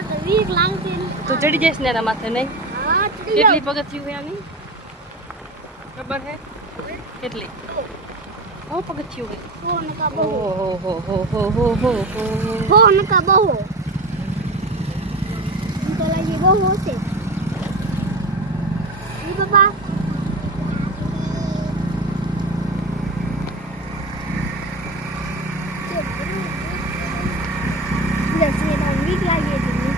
તો બીક લાગતી નથી. તું ચડી જઈશ ને એના માથે નહીં હા ચડી કેટલી જાઓ. પગથિયું છે આની ખબર હે કેટલી બહુ પગથિયું છે હો નકા બહુ ઓહો હો હો હો હો હો હો હો નકા બહુ ઈ તો લાગી બહુ હશે બસ એને બીક લાગી હતી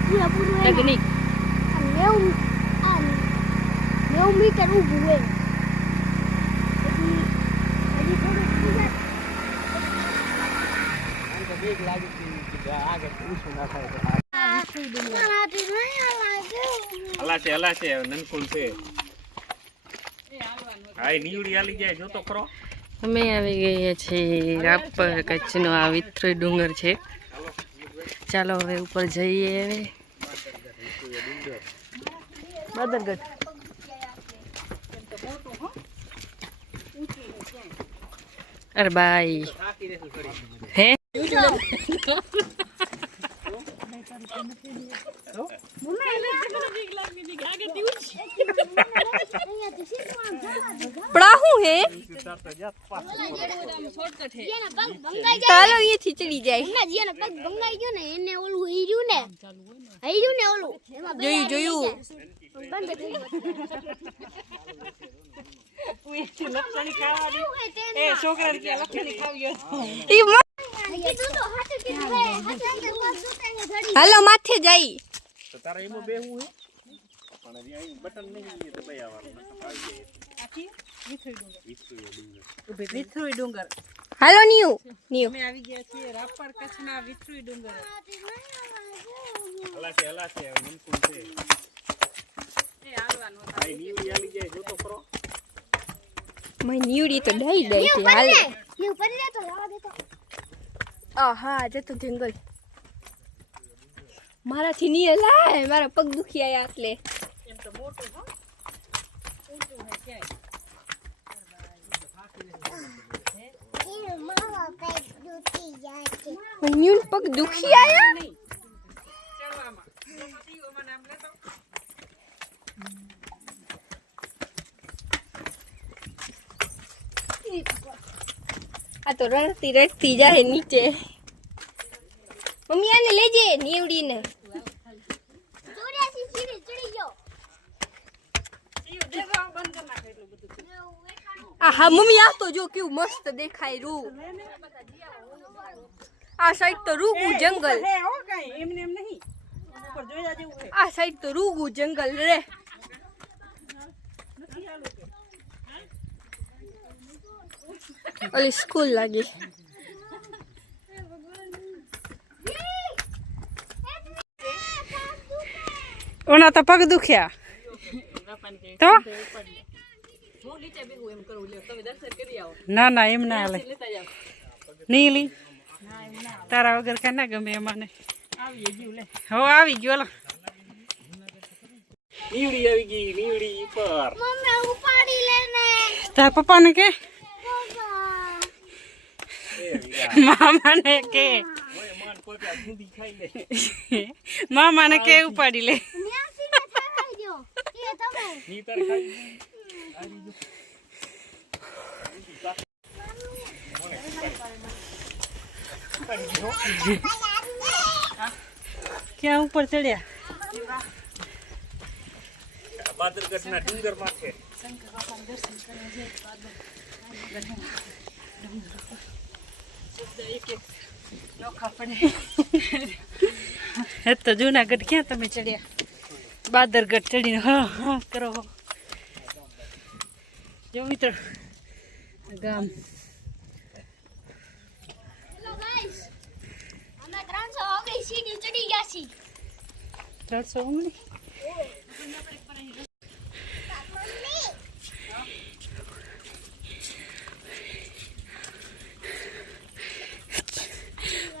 પૂરા પૂરું એને અગ્નિ આ નેવું આ નેવું મીટર ઊભું હોય હજી હજી થોડુંક ઊભું જાય. મારાથી નહીં લાગે. હલાશે હલાશે નનકુલ છે હા એ નીવડી હાલી જાય જોતો ખરો. અમે આવી ગયા છીએ રાપર કચ્છનો આ વિથ્રોઈ ડુંગર છે. ચાલો હવે ઉપર જઈએ બાદરગઢ. અરે ભાઈ. હે? पढ़ाहू है? तालो ये जाए। हाँ। हेलो माथे जाई। તો તારા એમાં બેહવું હું? પણ હજી અહીં બટન નહીં આવી તો ભાઈ આવવાનું આવી જાય. વિથરુઈ ડુંગર. હાલો ન્યુ. ન્યુ. અમે આવી ગયા છીએ રાપર કચ્છના વિથરુઈ ડુંગર. હલાશે હલાશે મનકુન છે. એ આવવાનું ભાઈ ન્યુ આવી જાય જો તો ખરો મય ન્યુડી તો દઈ દઈ છે હાલ. ન્યુ પર લે તો લાવા દે તો. આ હા જતો જંગલ. મારાથી નહીં હલાય મારા પગ દુખી આયા એટલે ન્યૂન પગ દુખી આયા આ તો રડતી રડતી જાય નીચે મમ્મી આને લેજે નીવડીને ચોર્યાસી સીડી ચડી ગયો. આ હા મમ્મી આ તો જો કેવું મસ્ત દેખાય રૂ. આ સાઈડ તો રૂગું જંગલ. આ સાઈડ તો રૂગું જંગલ રે. ઓલી સ્કૂલ લાગી. ઓના તો પગ દુખ્યા. તો? ના ના એમ ના હાલે. નહીં લી તારા વગર કાંઈ ના ગમે એમાં હો આવી ગયો લા. નીવડી આવી ગઈ નીવડી ઉપર. તાર પપ્પા ને. કે? મામા ને કે. મામા ને કે ઉપાડી લે. ક્યાં ઉપર ચડ્યા? બાદરગઢના ડુંગર માથે હે તો જુનાગઢ ક્યાં તમે ચડ્યા? બાદરગઢ ચડીને હા હા કરો જો મિત્ર ગામ. હેલો ગાઈસ અમે 300 વાગે સીડી ચડી ગયા છીએ. ત્રણસો ઓગણી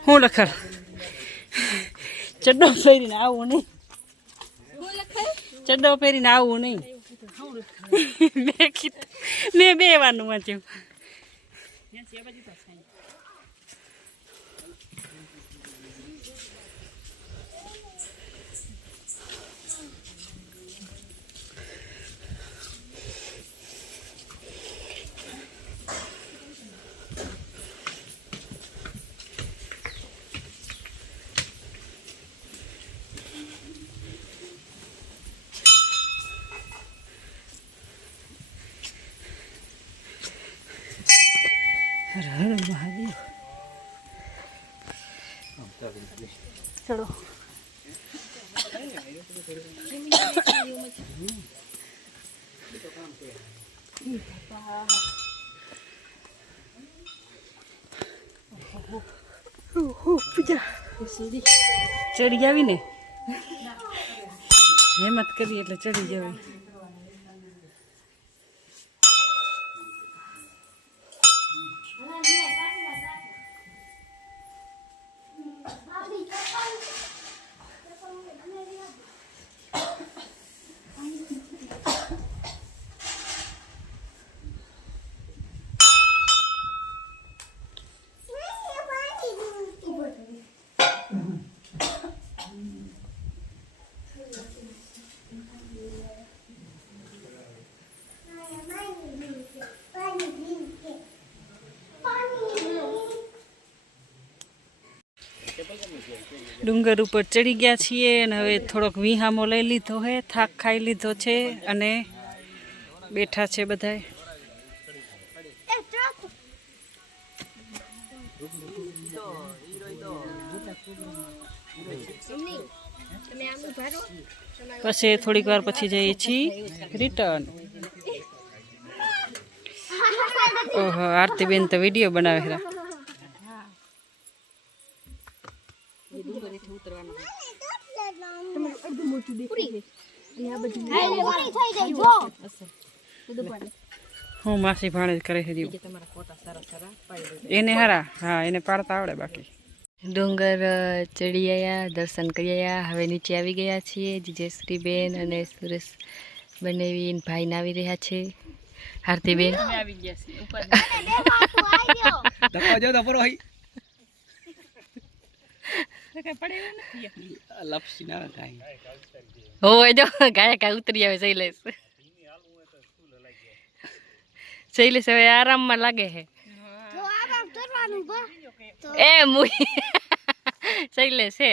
હું લખર? ચડ્ડો પહેરીને આવું નહીં. ચડ્ડો પહેરીને આવવું નહીં. મેં કીધું મેં બે વાનું વાંચ્યું હર હર મહાદેવ ચલો. ચડી જાવી ને? હેમત કરી એટલે ચડી જવાય. ડુંગર ઉપર ચડી ગયા છીએ અને હવે થોડોક વિહામો લઈ લીધો હે, થાક ખાઈ લીધો છે અને બેઠા છે બધાય. પછી થોડીક વાર પછી જઈએ છીએ. રિટર્ન ઓહો, આરતીબેન તો વીડિયો બનાવે ખરા હું માસી ભાણે કરે છે દીવું. એને હારા હા એને પાડતા આવડે બાકી. ડુંગર ચડી આવ્યા દર્શન કરી આવ્યા હવે નીચે આવી ગયા છીએ. જીજેશ્રીબેન અને સુરેશ બનેવીન ભાઈને આવી રહ્યા છે. હાર્દીબેન. આવી ગયા છે ઉપર હોય લપસી ના કાંઈ હોય જો ગાયા કા ઉતરી આવે શૈલેષ શૈલેષ હવે આરામમાં લાગે છે તો આરામ કરવાનું બા એ મુઈ શૈલેષ છે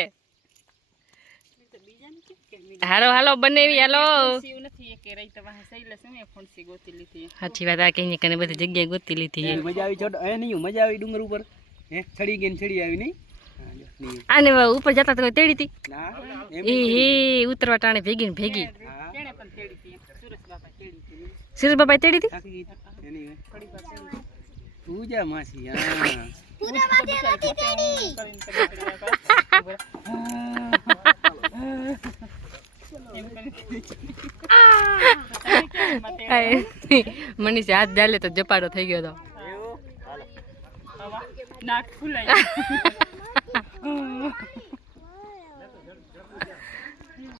હાલો હાલો બનેવી હાલો એવું નથી એક રહી તો વાહ સૈલે સમય ફોનસી ગોતી લીધી સાચી વાત આ કઈ કને બધી જગ્યાએ ગોતી લીધી છે મજા આવી ચોટ એ નહીં મજા આવી ડુંગર ઉપર હે ચડી ગઈ ને ચડી આવી નહીં હા, જો, નહીં. આને ઉપર જતા તો તેડી હતી એ ઉતરવા ટાણે ભેગી ને ભેગી સુરેશ બાપા તેડી હતી સુરેશ બાબાએ તેડી હતી થાકી ગઈ એની તું જા માસી હા પૂરા માટે નથી તેડી મનીષે હાથ ડાલે તો જપાડો થઈ ગયો હતો નાક ફૂલાય 嗯。